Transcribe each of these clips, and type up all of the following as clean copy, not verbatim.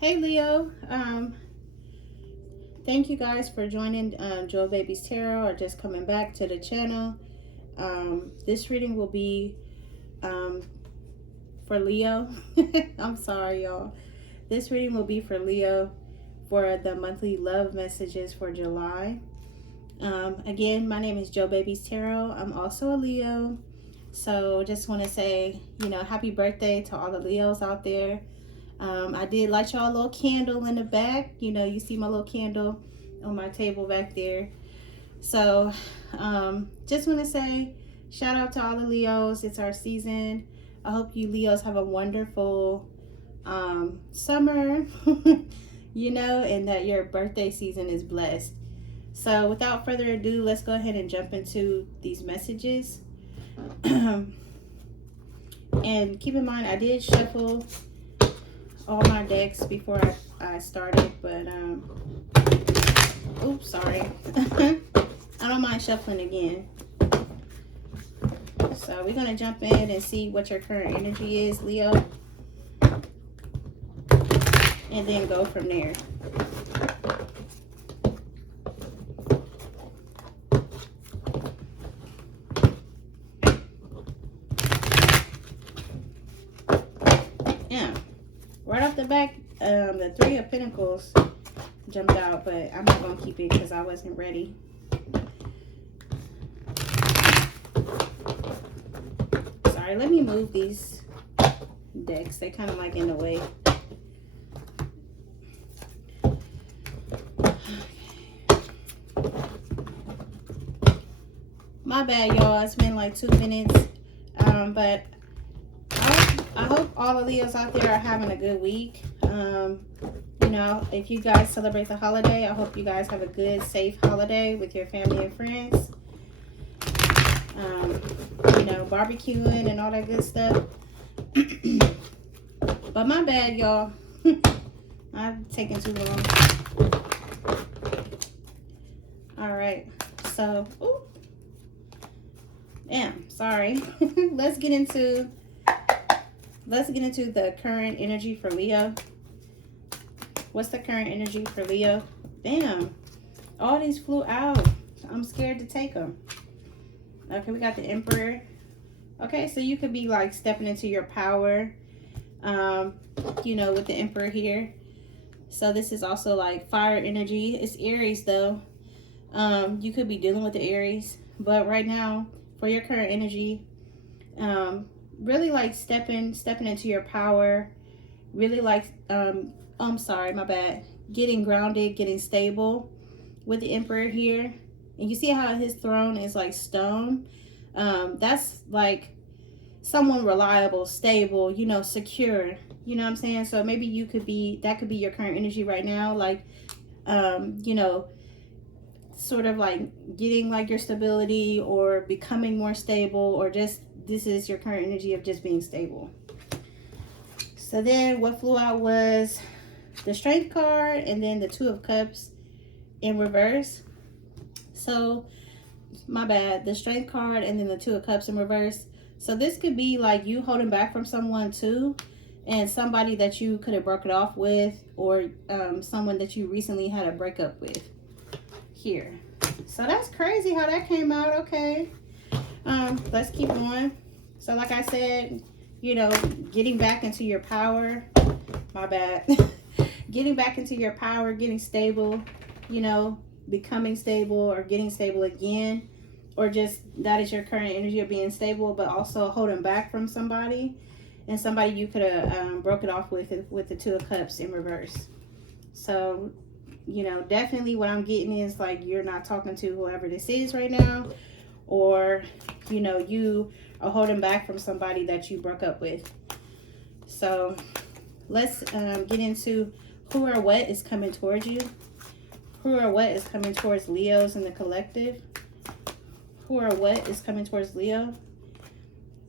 Hey Leo, thank you guys for joining JoBaby's Tarot or just coming back to the channel. This reading will be for Leo. I'm sorry, y'all. This reading will be for Leo for the monthly love messages for July. Again, my name is JoBaby's Tarot. I'm also a Leo. So just want to say, happy birthday to all the Leos out there. I did light y'all a little candle in the back. You see my little candle on my table back there. So just want to say shout out to all the Leos. It's our season. I hope you Leos have a wonderful summer, and that your birthday season is blessed. So without further ado, let's go ahead and jump into these messages. And keep in mind, I did shuffle all my decks before I started, but oops, sorry. I don't mind shuffling again. So we're gonna jump in and see what your current energy is, Leo, and then go from there. Right off the back, the Three of Pentacles jumped out, but I'm not going to keep it because I wasn't ready. Sorry, let me move these decks. They kind of like in the way. My bad, y'all. It's been like 2 minutes, but I hope all the Leos out there are having a good week. If you guys celebrate the holiday, I hope you guys have a good, safe holiday with your family and friends. Barbecuing and all that good stuff. But my bad, y'all. I'm taking too long. All right. So, sorry. Let's get into the current energy for Leo. What's the current energy for Leo? Damn, all these flew out. I'm scared to take them. Okay, we got the Emperor. Okay, so you could be like stepping into your power, with the Emperor here. So this is also like fire energy. It's Aries though. You could be dealing with the Aries, but right now for your current energy, really like stepping into your power, really like I'm sorry, my bad, getting grounded, getting stable with the Emperor here. And you see how his throne is like stone. That's like someone reliable, stable, secure, you know what I'm saying? So maybe that could be your current energy right now, like sort of like getting like your stability or becoming more stable, or just this is your current energy of just being stable. So then what flew out was the Strength card and then the Two of Cups in reverse. So my bad, the Strength card and then the Two of Cups in reverse. So this could be like you holding back from someone too, and somebody that you could have broken off with, or someone that you recently had a breakup with here. So that's crazy how that came out. Okay, let's keep going. So like I said, getting back into your power. My bad. Getting back into your power, getting stable, becoming stable or getting stable again, or just that is your current energy of being stable, but also holding back from somebody, and somebody you could have broke it off with the Two of Cups in reverse. So definitely what I'm getting is like you're not talking to whoever this is right now, or you are holding back from somebody that you broke up with. So let's get into who or what is coming towards you. Who or what is coming towards Leos in the collective? Who or what is coming towards Leo?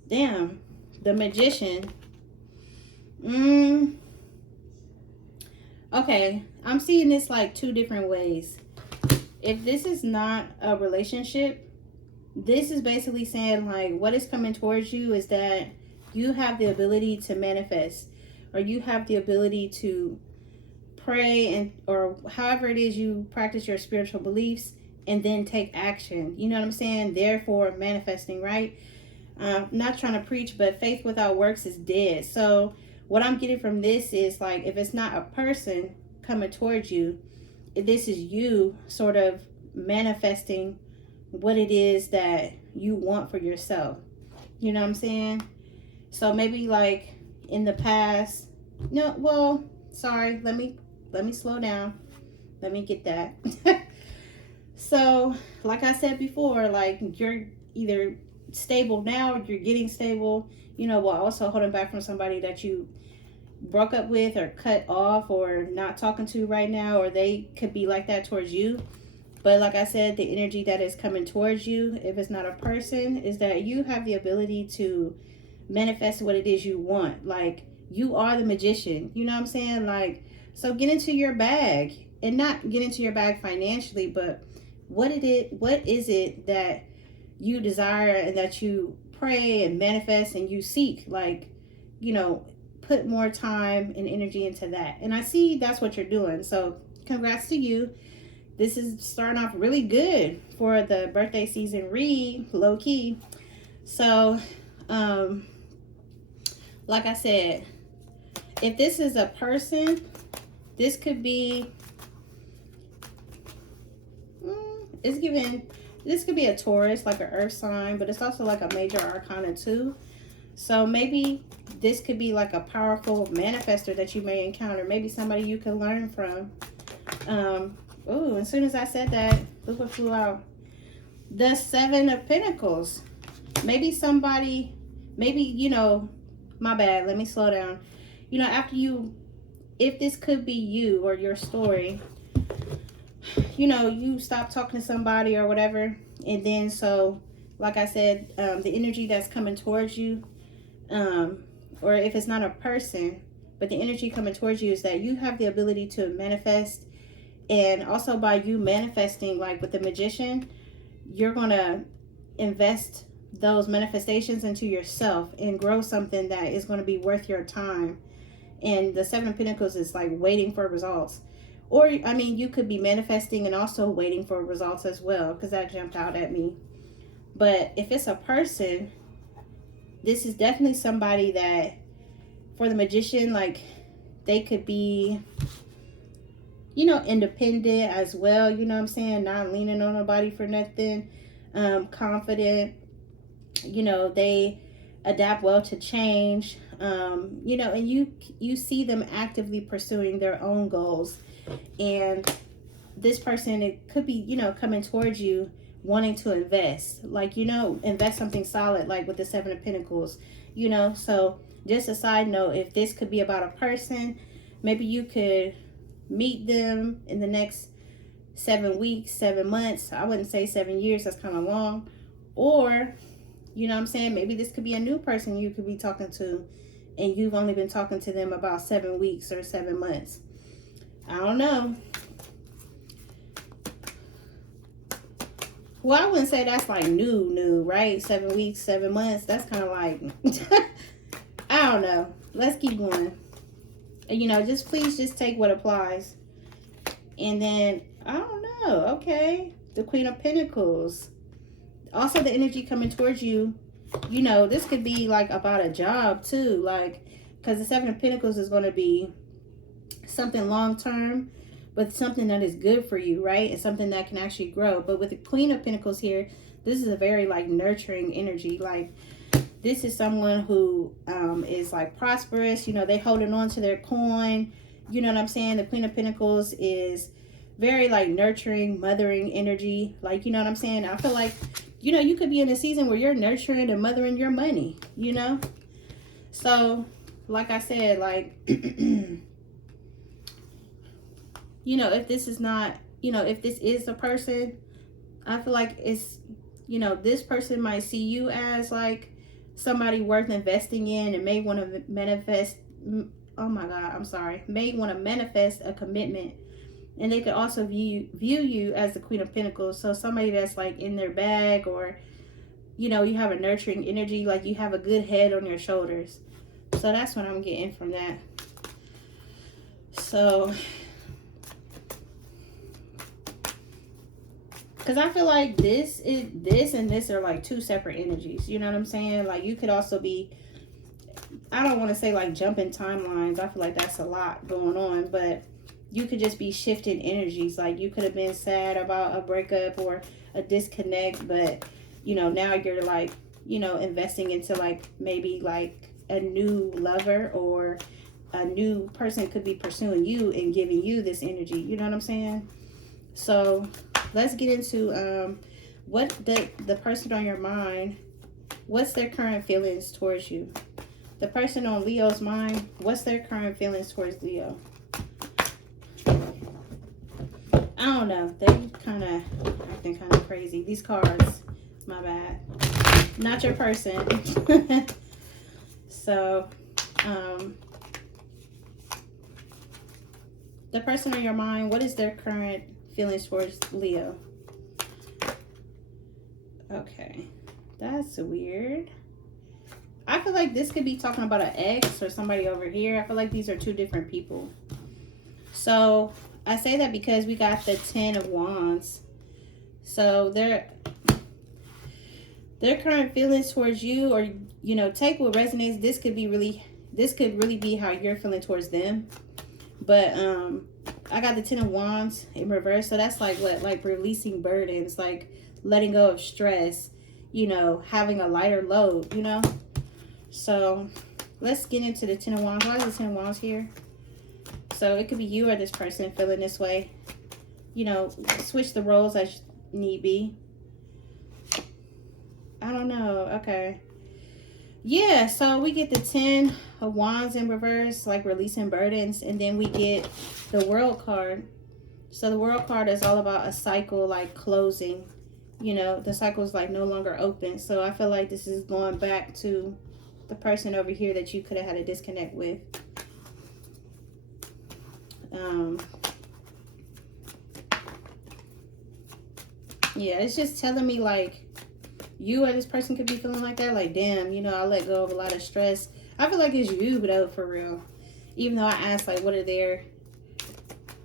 Damn, the Magician. Okay, I'm seeing this like two different ways. If this is not a relationship, this is basically saying like what is coming towards you is that you have the ability to manifest, or you have the ability to pray and or however it is you practice your spiritual beliefs, and then take action. You know what I'm saying? Therefore manifesting, right? Not trying to preach, but faith without works is dead. So what I'm getting from this is like, if it's not a person coming towards you, this is you sort of manifesting what it is that you want for yourself. You know what I'm saying? So maybe like in the past, no, well, sorry, let me slow down. Let me get that. So like I said before, like you're either stable now or you're getting stable, you know, while also holding back from somebody that you broke up with or cut off or not talking to right now, or they could be like that towards you. But like I said, the energy that is coming towards you, if it's not a person, is that you have the ability to manifest what it is you want. Like, you are the magician. You know what I'm saying? Like, so get into your bag, and not get into your bag financially, but what is it that you desire and that you pray and manifest and you seek? Like, you know, put more time and energy into that. And I see that's what you're doing. So congrats to you. This is starting off really good for the birthday season read, low key. So, like I said, if this is a person, this could be, this could be a Taurus, like an earth sign, but it's also like a major arcana too. So maybe this could be like a powerful manifester that you may encounter. Maybe somebody you can learn from. Oh, as soon as I said that, look what flew out. The Seven of Pentacles. Maybe somebody, maybe, you know, my bad, let me slow down. You know, after you, if this could be you or your story, you know, you stop talking to somebody or whatever, and then so, like I said, the energy that's coming towards you, or if it's not a person, but the energy coming towards you is that you have the ability to manifest. And also by you manifesting, like with the magician, you're going to invest those manifestations into yourself and grow something that is going to be worth your time. And the Seven of Pentacles is like waiting for results. Or, I mean, you could be manifesting and also waiting for results as well, because that jumped out at me. But if it's a person, this is definitely somebody that, for the magician, like they could be, you know, independent as well, you know what I'm saying? Not leaning on nobody for nothing. Confident. You know, they adapt well to change. You know, and you see them actively pursuing their own goals. And this person, it could be, you know, coming towards you wanting to invest. Like, you know, invest something solid, like with the Seven of Pentacles. You know, so just a side note, if this could be about a person, maybe you could meet them in the next 7 weeks, 7 months. I wouldn't say 7 years, that's kind of long. Or, you know what I'm saying, maybe this could be a new person you could be talking to, and you've only been talking to them about 7 weeks or 7 months. I don't know. Well, I wouldn't say that's like new, right? 7 weeks, 7 months. That's kind of like, I don't know. Let's keep going. You know, just please just take what applies. And then, I don't know. Okay. The Queen of Pentacles. Also, the energy coming towards you, you know, this could be like about a job too. Like, because the Seven of Pentacles is going to be something long-term, but something that is good for you, right? And something that can actually grow. But with the Queen of Pentacles here, this is a very like nurturing energy. Like, this is someone who is like prosperous. You know, they holding on to their coin. You know what I'm saying? The Queen of Pentacles is very like nurturing, mothering energy. Like, you know what I'm saying? I feel like, you know, you could be in a season where you're nurturing and mothering your money, you know? So, like I said, like, you know, if this is not, you know, if this is a person, I feel like it's, you know, this person might see you as like somebody worth investing in, and may want to manifest, oh my God, I'm sorry, may want to manifest a commitment. And they could also view you as the Queen of Pentacles. So somebody that's like in their bag, or, you know, you have a nurturing energy, like you have a good head on your shoulders. So that's what I'm getting from that. So Because I feel like this and this are like two separate energies. You know what I'm saying? Like you could also be, I don't want to say like jumping timelines. I feel like that's a lot going on, but you could just be shifting energies. Like you could have been sad about a breakup or a disconnect, but you know, now you're like, you know, investing into like maybe like a new lover, or a new person could be pursuing you and giving you this energy. You know what I'm saying? So let's get into what the person on your mind, what's their current feelings towards you? The person on Leo's mind, what's their current feelings towards Leo? I don't know. They kind of acting kind of crazy. These cards, my bad. Not your person. So, the person on your mind, what is their current feelings towards Leo? Okay. That's weird. I feel like this could be talking about an ex or somebody over here. I feel like these are two different people. So I say that because we got the 10 of Wands. So their current feelings towards you, or you know, take what resonates. This could really be how you're feeling towards them. But I got the 10 of Wands in reverse. So that's like what? Like releasing burdens, like letting go of stress, you know, having a lighter load, you know. So let's get into the 10 of Wands. Why is the 10 of Wands here? So it could be you or this person feeling this way. You know, switch the roles as need be. I don't know. Okay. Yeah, so we get the 10 of Wands in reverse, like releasing burdens. And then we get the World card. So the World card is all about a cycle, like closing. You know, the cycle is like no longer open. So I feel like this is going back to the person over here that you could have had a disconnect with. Yeah, it's just telling me like you or this person could be feeling like that. Like, damn, you know, I let go of a lot of stress. I feel like it's you though, for real. Even though I asked like what are their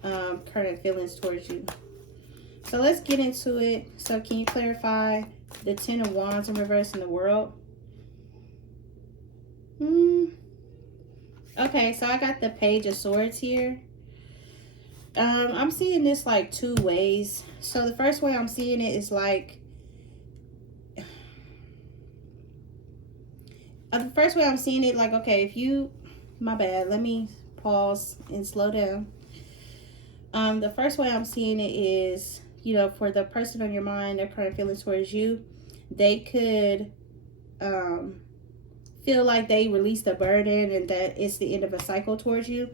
current feelings towards you. So let's get into it. So can you clarify the 10 of Wands in reverse in the World? Okay, so I got the Page of Swords here. I'm seeing this like two ways. So the first way I'm seeing it is like, the first way I'm seeing it like, okay, if you, my bad, let me pause and slow down. The first way I'm seeing it is, you know, for the person on your mind, their current feelings towards you, they could feel like they released a burden and that it's the end of a cycle towards you.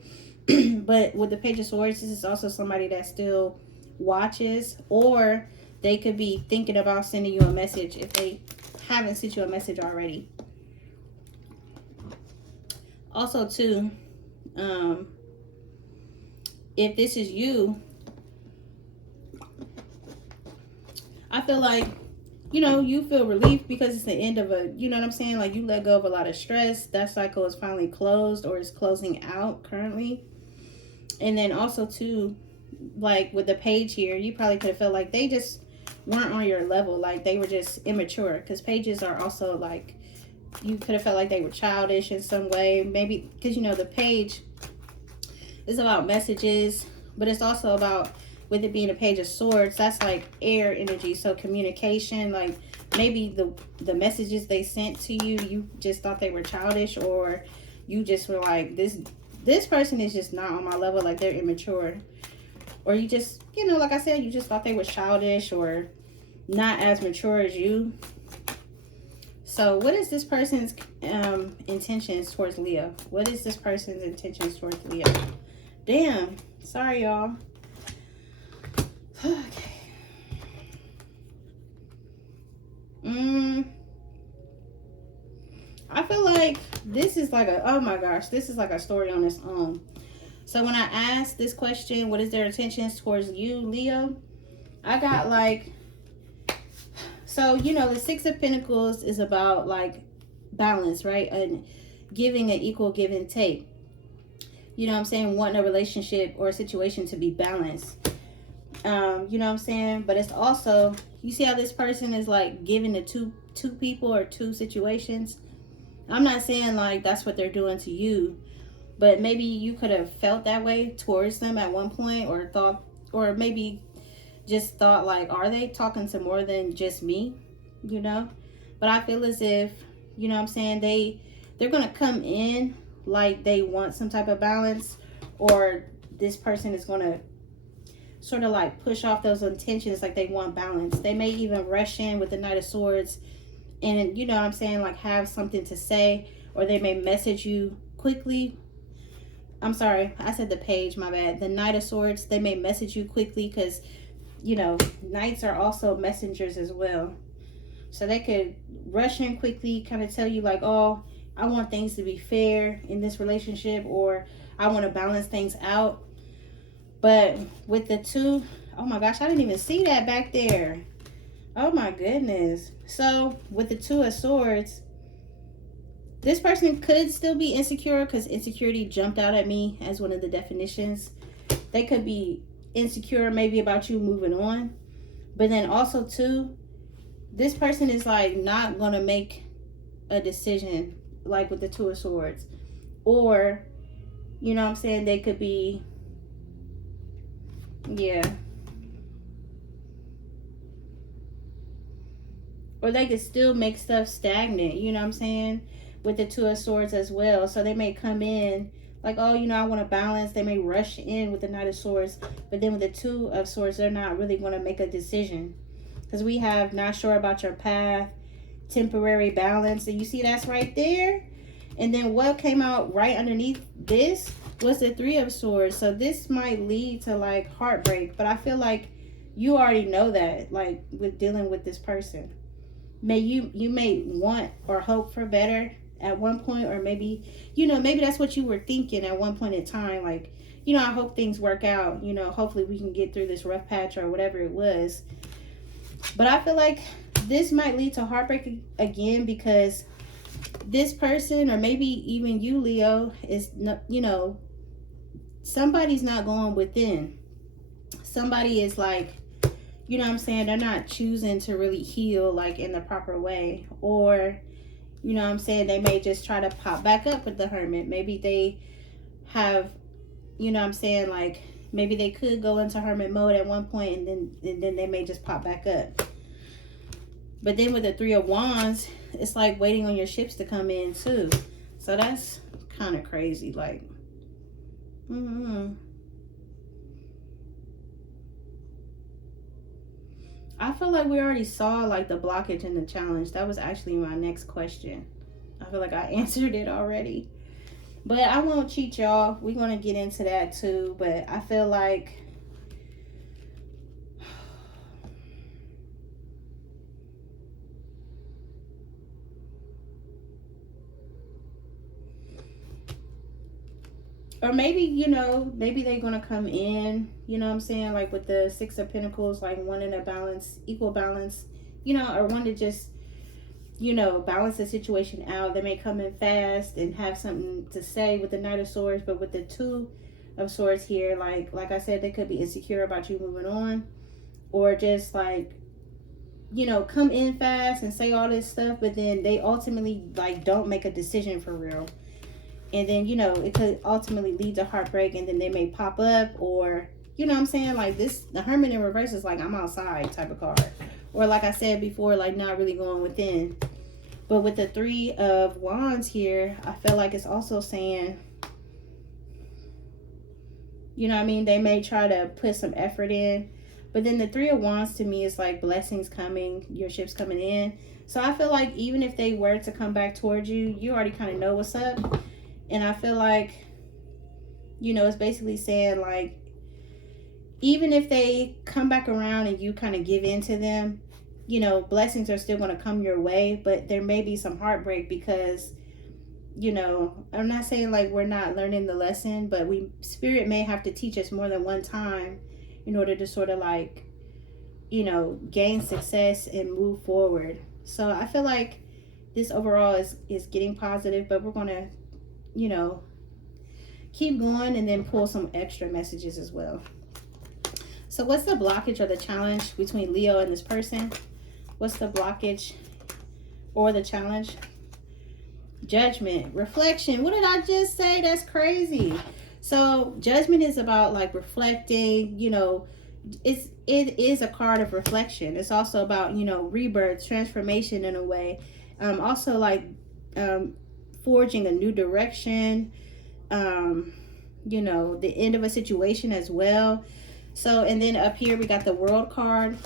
But with the Page of Swords, this is also somebody that still watches, or they could be thinking about sending you a message if they haven't sent you a message already. Also too, if this is you, I feel like, you know, you feel relief because it's the end of a, you know what I'm saying? Like you let go of a lot of stress. That cycle is finally closed, or is closing out currently. And then also too, like with the Page here, you probably could have felt like they just weren't on your level. Like they were just immature, because pages are also like, you could have felt like they were childish in some way. Maybe because, you know, the Page is about messages, but it's also about, with it being a Page of Swords, that's like air energy. So communication, like maybe the messages they sent to you, you just thought they were childish, or you just were like, this person is just not on my level, like they're immature. Or you just, you know, like I said, you just thought they were childish or not as mature as you. So what is this person's intentions towards Leo? What is this person's intentions towards Leo? Damn. Sorry, y'all. Okay. I feel like this is like a, oh my gosh, this is like a story on its own. So when I asked this question, what is their intentions towards you, Leo? I got like, so, you know, the Six of Pentacles is about like balance, right? And giving an equal give and take. You know what I'm saying? Wanting a relationship or a situation to be balanced. You know what I'm saying? But it's also, you see how this person is like giving to two people or two situations. I'm not saying like that's what they're doing to you, but maybe you could have felt that way towards them at one point, or thought, or maybe just thought like, are they talking to more than just me, you know? But I feel as if, you know what I'm saying, they're gonna come in like they want some type of balance, or this person is gonna sort of like push off those intentions like they want balance. They may even rush in with the Knight of Swords and, you know what I'm saying, like have something to say, or they may message you quickly. I'm sorry, I said the page, my bad. The Knight of Swords, they may message you quickly because, you know, knights are also messengers as well. So they could rush in quickly, kind of tell you like, oh, I want things to be fair in this relationship, or I want to balance things out. But with the two, oh my gosh, I didn't even see that back there. Oh my goodness. So with the Two of Swords, this person could still be insecure because insecurity jumped out at me as one of the definitions. They could be insecure maybe about you moving on. But then also too, this person is like not going to make a decision like with the Two of Swords. Or, you know what I'm saying, they could be, yeah. Or they could still make stuff stagnant, you know what I'm saying, with the Two of Swords as well. So they may come in like, oh, you know, I want to balance. They may rush in with the Knight of Swords. But then with the Two of Swords, they're not really going to make a decision. Because we have not sure about your path, temporary balance. And you see that's right there. And then what came out right underneath this was the Three of Swords. So this might lead to like heartbreak. But I feel like you already know that, like with dealing with this person. You may want or hope for better at one point, or maybe, you know, maybe that's what you were thinking at one point in time. Like, you know, I hope things work out. You know, hopefully we can get through this rough patch or whatever it was. But I feel like this might lead to heartbreak again, because this person, or maybe even you, Leo, is, you know, somebody's not going within. Somebody is like, you know what I'm saying, they're not choosing to really heal like in the proper way. Or, you know what I'm saying, they may just try to pop back up with the Hermit. Maybe they have, you know what I'm saying, like maybe they could go into Hermit mode at one point, and then they may just pop back up. But then with the Three of Wands, it's like waiting on your ships to come in too. So that's kind of crazy. Like, I feel like we already saw like the blockage and the challenge. That was actually my next question. I feel like I answered it already. But I won't cheat y'all. We're going to get into that too. But I feel like, or maybe, you know, maybe they're going to come in, you know what I'm saying, like with the Six of Pentacles, like wanting a balance, equal balance, you know, or want to just, you know, balance the situation out. They may come in fast and have something to say with the Knight of Swords. But with the Two of Swords here, like I said, they could be insecure about you moving on, or just like, you know, come in fast and say all this stuff, but then they ultimately like don't make a decision for real. And then, you know, it could ultimately lead to heartbreak, and then they may pop up, or, you know what I'm saying, like this, the Hermit in reverse is like, I'm outside type of card. Or like I said before, like not really going within. But with the Three of Wands here, I feel like it's also saying, you know what I mean, they may try to put some effort in. But then the Three of Wands to me is like blessings coming, your ships coming in. So I feel like even if they were to come back towards you, you already kind of know what's up. And I feel like, you know, it's basically saying like, even if they come back around and you kind of give in to them, you know, blessings are still going to come your way. But there may be some heartbreak because, you know, I'm not saying like we're not learning the lesson, but Spirit may have to teach us more than one time in order to sort of like, you know, gain success and move forward. So I feel like this overall is getting positive, but we're going to, you know, keep going and then pull some extra messages as well. So what's the blockage or the challenge between Leo and this person? What's the blockage or the challenge? Judgment, reflection. What did I just say? That's crazy. So judgment is about like reflecting, you know, it is a card of reflection. It's also about, you know, rebirth, transformation in a way. Also like forging a new direction, you know, the end of a situation as well. So, and then up here we got the World card.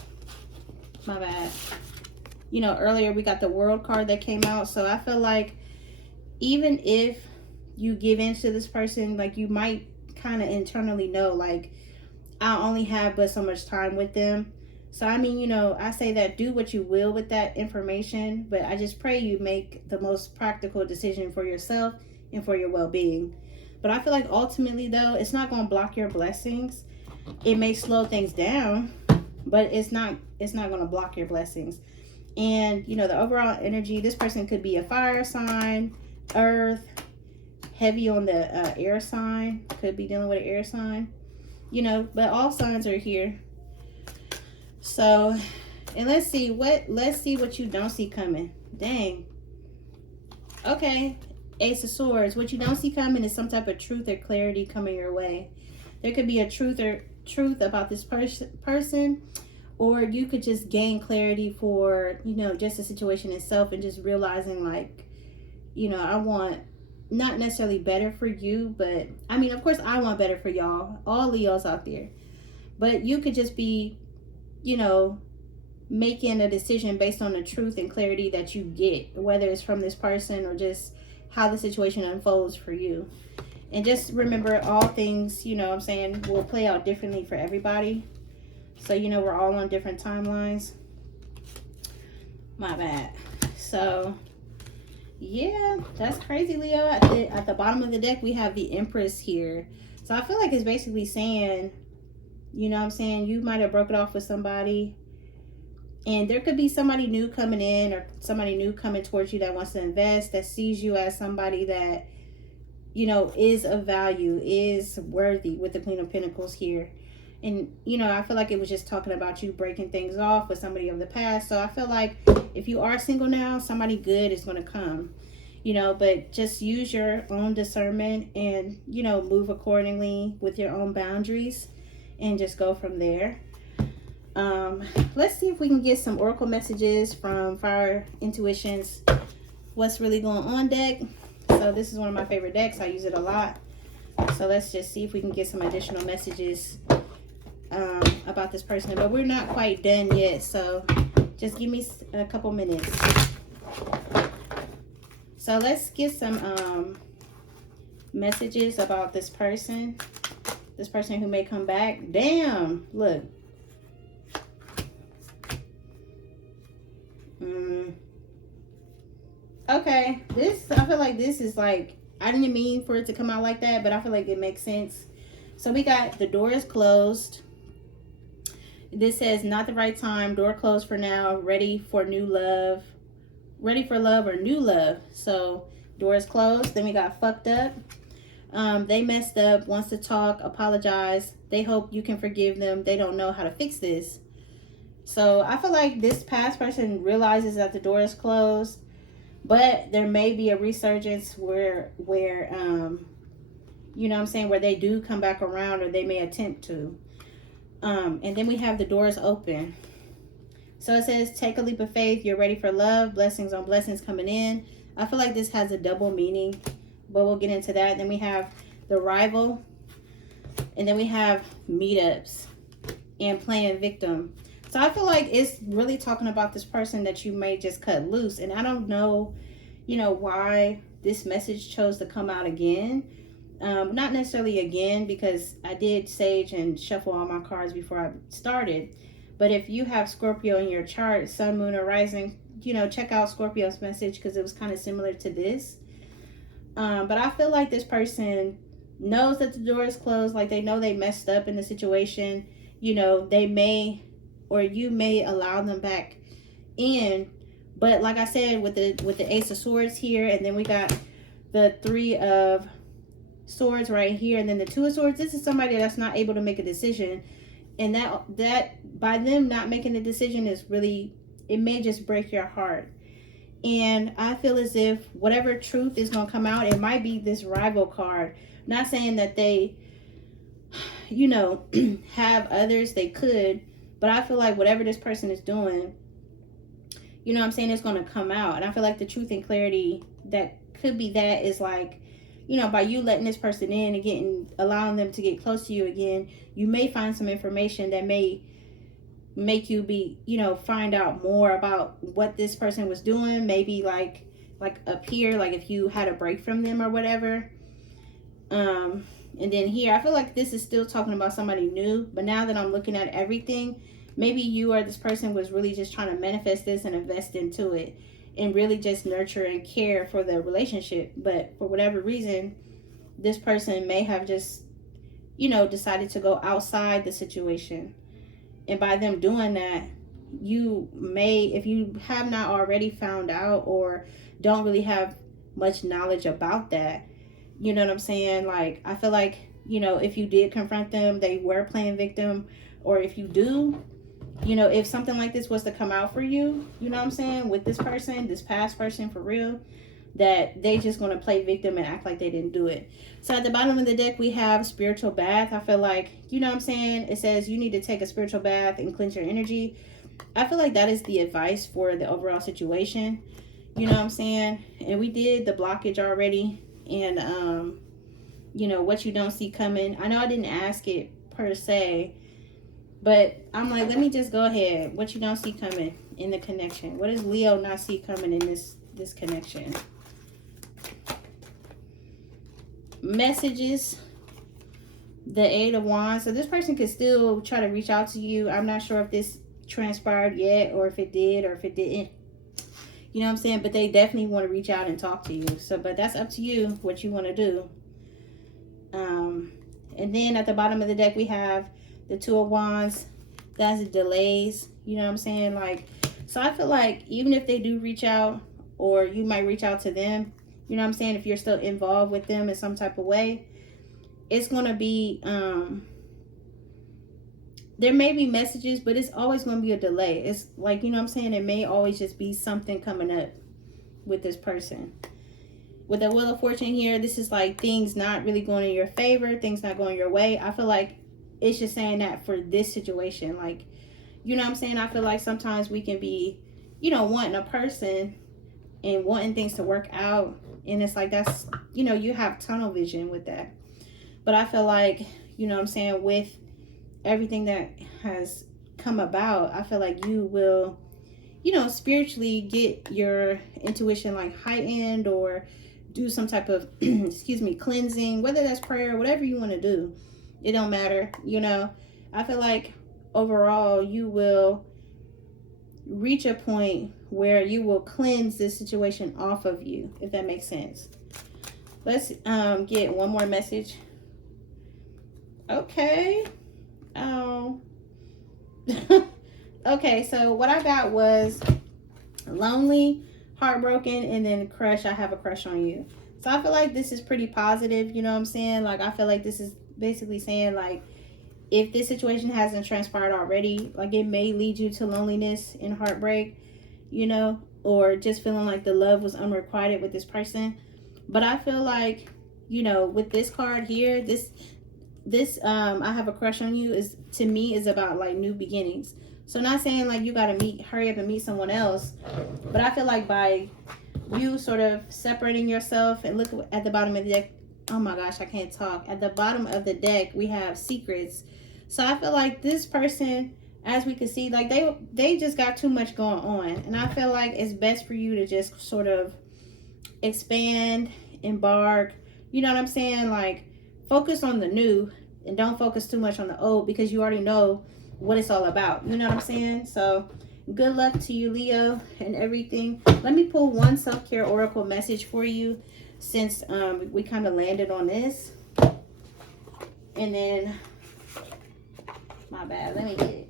My bad. You know, earlier we got the World card that came out. So I feel like even if you give in to this person, like you might kind of internally know, like, I only have but so much time with them. So, I mean, you know, I say that do what you will with that information, but I just pray you make the most practical decision for yourself and for your well-being. But I feel like ultimately, though, it's not going to block your blessings. It may slow things down, but it's not going to block your blessings. And, you know, the overall energy, this person could be a fire sign, earth, heavy on the air sign, could be dealing with an air sign, you know, but all signs are here. So, and let's see what you don't see coming. Dang. Okay, Ace of Swords. What you don't see coming is some type of truth or clarity coming your way. There could be a truth about this person, or you could just gain clarity for, you know, just the situation itself, and just realizing, like, you know, I want not necessarily better for you, but I mean, of course I want better for y'all, all Leos out there. But you could just be, you know, making a decision based on the truth and clarity that you get, whether it's from this person or just how the situation unfolds for you. And just remember, all things, you know what I'm saying, will play out differently for everybody. So, you know, we're all on different timelines. My bad. So, yeah, that's crazy, Leo. At the bottom of the deck, we have the Empress here. So, I feel like it's basically saying, you know what I'm saying, you might have broken off with somebody, and there could be somebody new coming in, or somebody new coming towards you that wants to invest, that sees you as somebody that, you know, is of value, is worthy, with the Queen of Pentacles here. And, you know, I feel like it was just talking about you breaking things off with somebody of the past. So I feel like if you are single now, somebody good is going to come, you know, but just use your own discernment and, you know, move accordingly with your own boundaries and just go from there. Let's see if we can get some oracle messages from Fire Intuitions. What's really going on deck? So this is one of my favorite decks. I use it a lot. So let's just see if we can get some additional messages about this person. But we're not quite done yet, so just give me a couple minutes. So let's get some messages about this person who may come back. Damn, look. Okay, I feel like this is like, I didn't mean for it to come out like that, but I feel like it makes sense. So we got the door is closed. This says not the right time, door closed for now, ready for new love, ready for love or new love. So door is closed. Then we got fucked up. They messed up, wants to talk, apologize. They hope you can forgive them. They don't know how to fix this. So I feel like this past person realizes that the door is closed, but there may be a resurgence where you know what I'm saying, where they do come back around, or they may attempt to. And then we have the doors open. So it says, take a leap of faith. You're ready for love. Blessings on blessings coming in. I feel like this has a double meaning, but we'll get into that. Then we have the rival. And then we have meetups and playing victim. So I feel like it's really talking about this person that you may just cut loose. And I don't know, you know, why this message chose to come out again. Not necessarily again, because I did sage and shuffle all my cards before I started. But if you have Scorpio in your chart, sun, moon, or rising, you know, check out Scorpio's message, because it was kind of similar to this. But I feel like this person knows that the door is closed. Like, they know they messed up in the situation. You know, they may, or you may allow them back in. But like I said, with the Ace of Swords here, and then we got the Three of Swords right here, and then the Two of Swords, this is somebody that's not able to make a decision. And that by them not making the decision is really, it may just break your heart. And I feel as if whatever truth is going to come out, it might be this rival card. Not saying that they, you know, have others, they could, but I feel like whatever this person is doing, you know what I'm saying, it's going to come out. And I feel like the truth and clarity that could be that is like, you know, by you letting this person in and allowing them to get close to you again, you may find some information that may make you be, you know, find out more about what this person was doing. Maybe like up here, like if you had a break from them or whatever. And then here, I feel like this is still talking about somebody new, but now that I'm looking at everything, maybe you or this person was really just trying to manifest this and invest into it and really just nurture and care for the relationship. But for whatever reason, this person may have just, you know, decided to go outside the situation. And by them doing that, you may, if you have not already found out or don't really have much knowledge about that, you know what I'm saying? Like, I feel like, you know, if you did confront them, they were playing victim. Or if you do, you know, if something like this was to come out for you, you know what I'm saying, with this person, this past person for real, that they just going to play victim and act like they didn't do it. So at the bottom of the deck, we have spiritual bath. I feel like, you know what I'm saying, it says you need to take a spiritual bath and cleanse your energy. I feel like that is the advice for the overall situation. You know what I'm saying? And we did the blockage already. And, you know, what you don't see coming. I know I didn't ask it per se, but I'm like, let me just go ahead. What you don't see coming in the connection. What does Leo not see coming in this connection? Messages. The Eight of Wands. So this person could still try to reach out to you. I'm not sure if this transpired yet or if it did or if it didn't. You know what I'm saying? But they definitely want to reach out and talk to you. So, but that's up to you what you want to do. And then at the bottom of the deck, we have the Two of Wands. That's delays. You know what I'm saying? Like, so I feel like even if they do reach out, or you might reach out to them, you know what I'm saying? If you're still involved with them in some type of way, it's going to be, there may be messages, but it's always going to be a delay. It's like, you know what I'm saying? It may always just be something coming up with this person. With the Wheel of Fortune here, this is like things not really going in your favor, things not going your way. I feel like it's just saying that for this situation. Like, you know what I'm saying? I feel like sometimes we can be, you know, wanting a person and wanting things to work out. And it's like, that's, you know, you have tunnel vision with that. But I feel like, you know what I'm saying, with everything that has come about, I feel like you will, you know, spiritually get your intuition like heightened or do some type of, excuse me, cleansing, whether that's prayer, whatever you want to do. It don't matter, you know. I feel like overall you will reach a point where you will cleanse this situation off of you, if that makes sense. Let's get one more message. Okay. Oh. Okay, so what I got was lonely, heartbroken, and then crush. I have a crush on you. So I feel like this is pretty positive, you know what I'm saying? Like, I feel like this is basically saying, like, if this situation hasn't transpired already, like, it may lead you to loneliness and heartbreak, you know, or just feeling like the love was unrequited with this person. But I feel like, you know, with this card here, this I have a crush on you is, to me, is about like new beginnings. So not saying like you gotta hurry up and meet someone else, but I feel like by you sort of separating yourself, and look at the bottom of the deck. Oh my gosh, I can't talk. At the bottom of the deck, we have secrets. So I feel like this person, as we can see, like they just got too much going on. And I feel like it's best for you to just sort of expand, embark, you know what I'm saying? Like, focus on the new and don't focus too much on the old, because you already know what it's all about. You know what I'm saying? So good luck to you, Leo, and everything. Let me pull one self-care oracle message for you, since we kind of landed on this. And then, my bad, let me get it.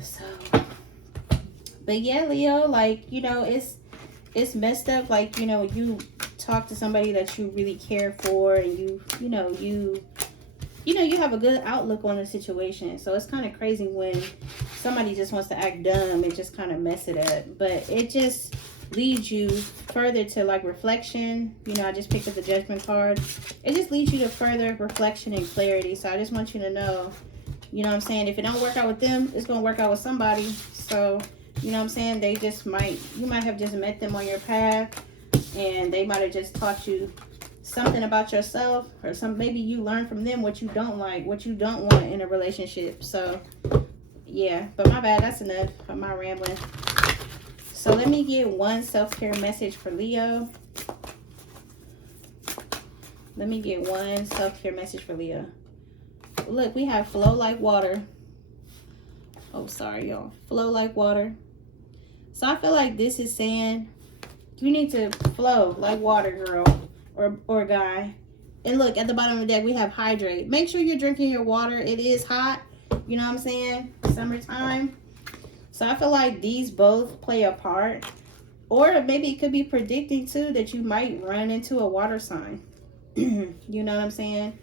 So, but yeah, Leo, like, you know, it's messed up. Like, you know, you talk to somebody that you really care for, and you have a good outlook on the situation. So it's kind of crazy when somebody just wants to act dumb and just kind of mess it up. But it just leads you further to like reflection. I just picked up the Judgment card. It just leads you to further reflection and clarity. So I just want you to know, what I'm saying, if it don't work out with them, it's going to work out with somebody. So, what I'm saying, you might have just met them on your path, and they might have just taught you something about yourself, or maybe you learn from them what you don't like, what you don't want in a relationship. So yeah, but my bad, that's enough of my rambling. So let me get one self-care message for Leo. Let me get one self-care message for Leo. Look, we have flow like water. Oh, sorry, y'all. Flow like water. So I feel like this is saying you need to flow like water, girl. Or guy. And look, at the bottom of the deck, we have hydrate. Make sure you're drinking your water. It is hot. You know what I'm saying? Summertime. So I feel like these both play a part. Or maybe it could be predicting, too, that you might run into a water sign. You know what I'm saying?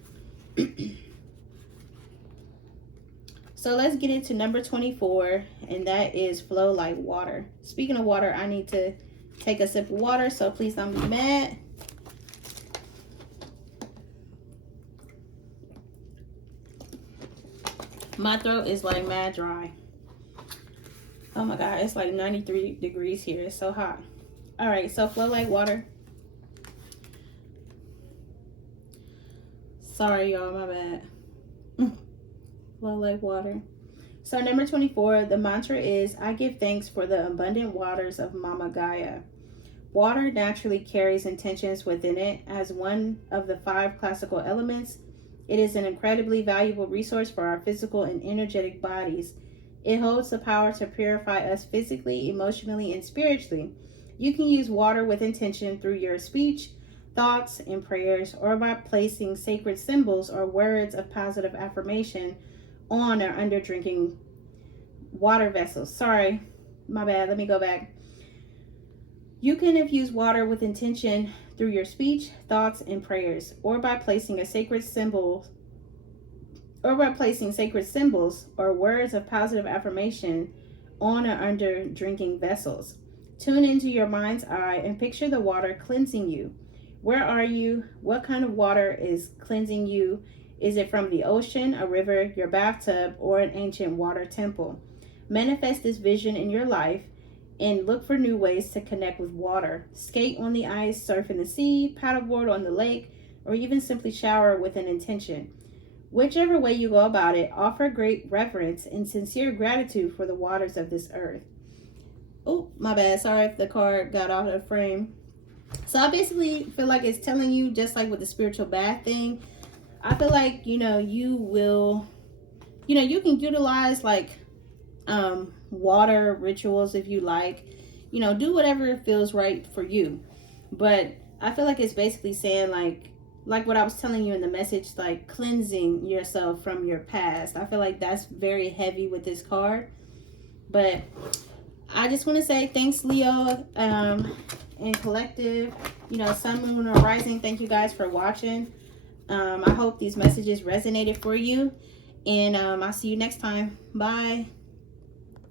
So let's get into number 24. And that is flow like water. Speaking of water, I need to take a sip of water. So please don't be mad. My throat is like mad dry. Oh my God, it's like 93 degrees here. It's so hot. All right, so flow like water. Sorry, y'all, my bad. Flow like water. So number 24, the mantra is, I give thanks for the abundant waters of Mama Gaia. Water naturally carries intentions within it as one of the 5 classical elements. It is an incredibly valuable resource for our physical and energetic bodies. It holds the power to purify us physically, emotionally, and spiritually. You can use water with intention through your speech, thoughts, and prayers, or by placing sacred symbols or words of positive affirmation on or under drinking water vessels. Sorry, my bad. Let me go back. You can infuse water with intention through your speech, thoughts, and prayers, or by placing sacred symbols or words of positive affirmation on or under drinking vessels. Tune into your mind's eye and picture the water cleansing you. Where are you? What kind of water is cleansing you? Is it from the ocean, a river, your bathtub, or an ancient water temple? Manifest this vision in your life and look for new ways to connect with water. Skate on the ice, surf in the sea, paddleboard on the lake, or even simply shower with an intention. Whichever way you go about it, offer great reverence and sincere gratitude for the waters of this earth. Oh, my bad. Sorry if the card got out of the frame. So I basically feel like it's telling you, just like with the spiritual bath thing, I feel like, you will, you can utilize like water rituals if you like, do whatever feels right for you. But I feel like it's basically saying like what I was telling you in the message, like cleansing yourself from your past. I feel like that's very heavy with this card. But I just want to say thanks, Leo, and collective, sun, moon, or rising. Thank you guys for watching. I hope these messages resonated for you, and I'll see you next time. Bye.